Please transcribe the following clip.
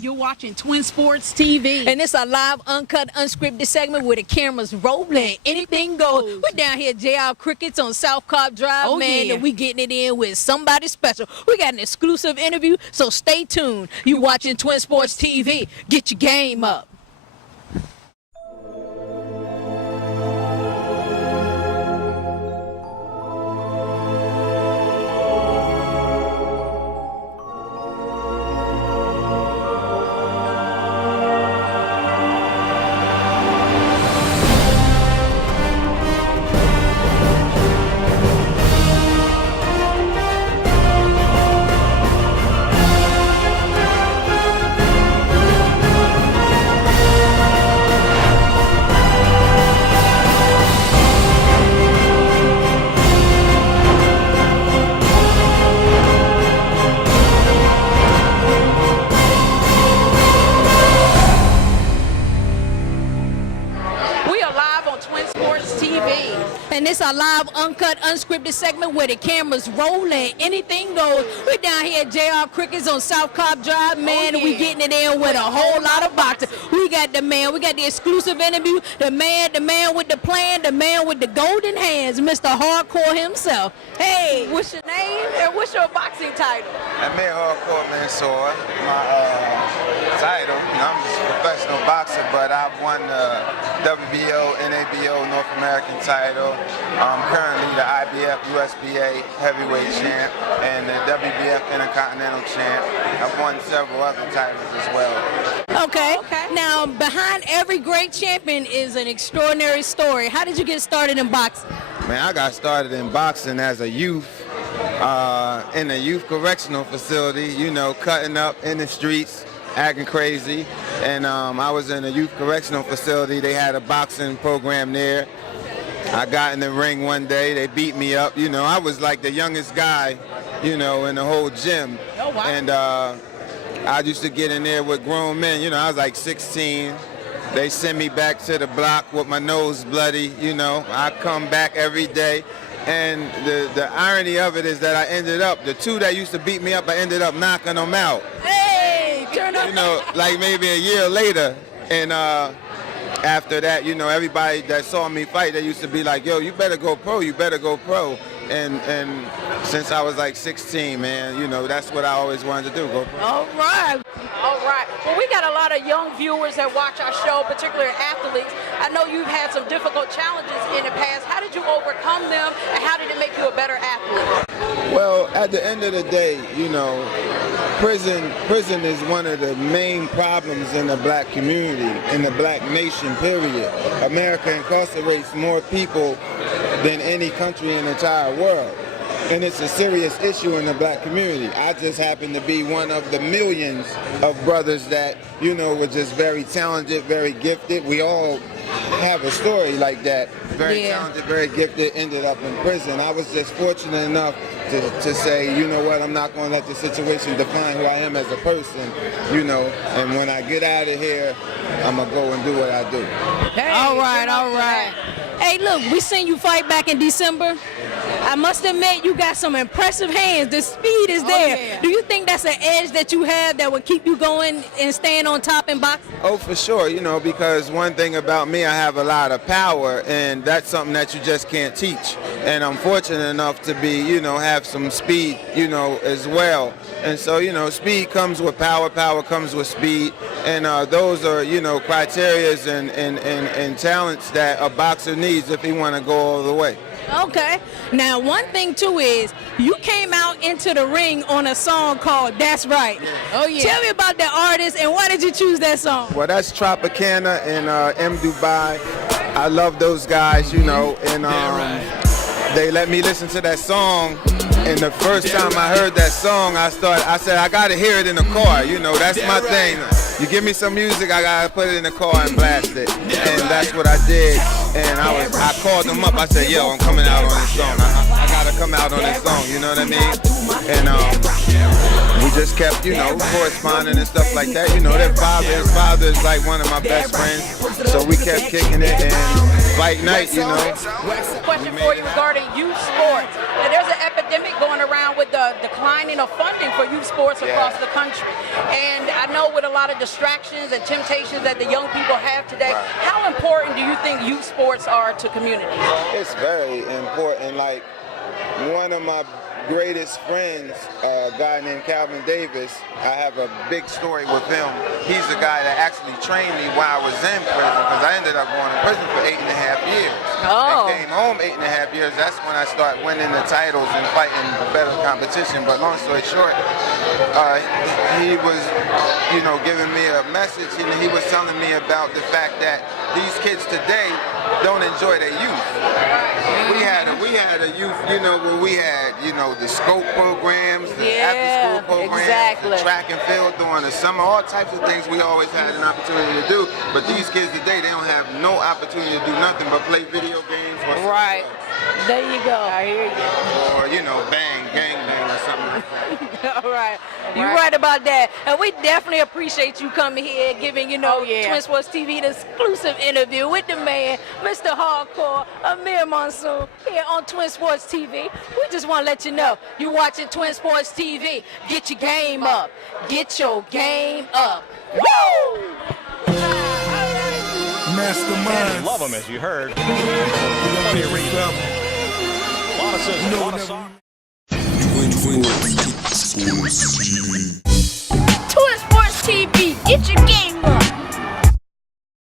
You're watching Twin Sports TV. And it's a live, uncut, unscripted segment where the camera's rolling. Anything goes. We're down here at JR Crickets on South Cobb Drive, man, and we getting it in with somebody special. We got an exclusive interview, so stay tuned. You watching Twin Sports TV. Get your game up. And it's a live, uncut, unscripted segment where the camera's rolling. Anything goes. We're down here at JR Crickets on South Cobb Drive, man, and we getting it in with a whole lot of boxing. We got the man, we got the exclusive interview, the man with the plan, the man with the golden hands, Mr. Hardcore himself. Hey, what's your name and what's your boxing title? Amir Hardcore Mansour. My title, I'm just a professional boxer, but I've won the WBO, NABO, North American title. I'm currently the IBF USBA heavyweight champ and the WBF Intercontinental champ. I've won several other titles as well. Okay. Now, behind every great champion is an extraordinary story. How did you get started in boxing? Man, I got started in boxing as a youth in a youth correctional facility, cutting up in the streets, acting crazy. And I was in a youth correctional facility. They had a boxing program there. I got in the ring one day. They beat me up. I was like the youngest guy, in the whole gym. Oh, wow. And I used to get in there with grown men. I was like 16. They send me back to the block with my nose bloody. I come back every day. And the irony of it is that I ended up, the two that used to beat me up, I ended up knocking them out. Hey, turn up. Like maybe a year later. And after that, everybody that saw me fight, they used to be like, yo, you better go pro, you better go pro. And since I was like 16, man, that's what I always wanted to do, go pro. All right. Well, we got a lot of young viewers that watch our show, particularly athletes. I know you've had some difficult challenges in the past. How did you overcome them, and how did it make you a better athlete? Well, at the end of the day, prison is one of the main problems in the black community, in the black nation, period. America incarcerates more people than any country in the entire world. And it's a serious issue in the black community. I just happen to be one of the millions of brothers that, were just very talented, very gifted. We all have a story like that. Very talented, very gifted, ended up in prison. I was just fortunate enough to say, you know what, I'm not going to let the situation define who I am as a person, and when I get out of here, I'm going to go and do what I do. Hey, all right. Hey, look, we seen you fight back in December. I must admit, you got some impressive hands. The speed is there. Yeah. Do you think that's an edge that you have that will keep you going and staying on top in boxing? Oh, for sure, because one thing about me, I have a lot of power, and that's something that you just can't teach. And I'm fortunate enough to be, have some speed, as well. And so, speed comes with power, power comes with speed. And those are, criterias and talents that a boxer needs if he want to go all the way. Okay. Now, one thing, too, is you came out into the ring on a song called That's Right. Yeah. Oh, yeah. Tell me about the artist, and why did you choose that song? Well, that's Tropicana and M. Dubai. I love those guys, and they let me listen to that song. And the first time I heard that song, I said, I got to hear it in the car. That's my thing. You give me some music, I got to put it in the car and blast it. And that's what I did. And I called them up. I said, yo, I'm coming out on this song. I got to come out on this song, you know what I mean? And we just kept, corresponding and stuff like that. Their father is like one of my best friends. So we kept kicking it, and fight night, Question for you regarding youth sports. Now, there's an epidemic epidemic going around with the declining of funding for youth sports across the country. And I know with a lot of distractions and temptations that the young people have today, how important do you think youth sports are to communities? It's very important. Like, one of my greatest friends, a guy named Calvin Davis, I have a big story with him. He's the guy that actually trained me while I was in prison, because I ended up going to prison for 8.5 years. Oh. And came home 8.5 years. That's when I started winning the titles and fighting better competition. But long story short, he was, giving me a message, and he was telling me about the fact that these kids today don't enjoy their youth. We had a youth, where we had, the scope programs, the after-school programs, the track and field during the summer, all types of things we always had an opportunity to do. But these kids today, they don't have no opportunity to do nothing but play video games or Right. There you go. I hear you. Or, gang bang or something like that. All right. You're right about that. And we definitely appreciate you coming here and giving, Twin Sports TV the exclusive interview with the man, Mr. Hardcore, Amir Mansour, here on Twin Sports TV. We just want to let you know, you're watching Twin Sports TV. Get your game up. Get your game up. Woo! Mastermind. Love them, as you heard. Plenty of reason. A lot of sisters, a lot of songs. Twin Sports TV, get your game on.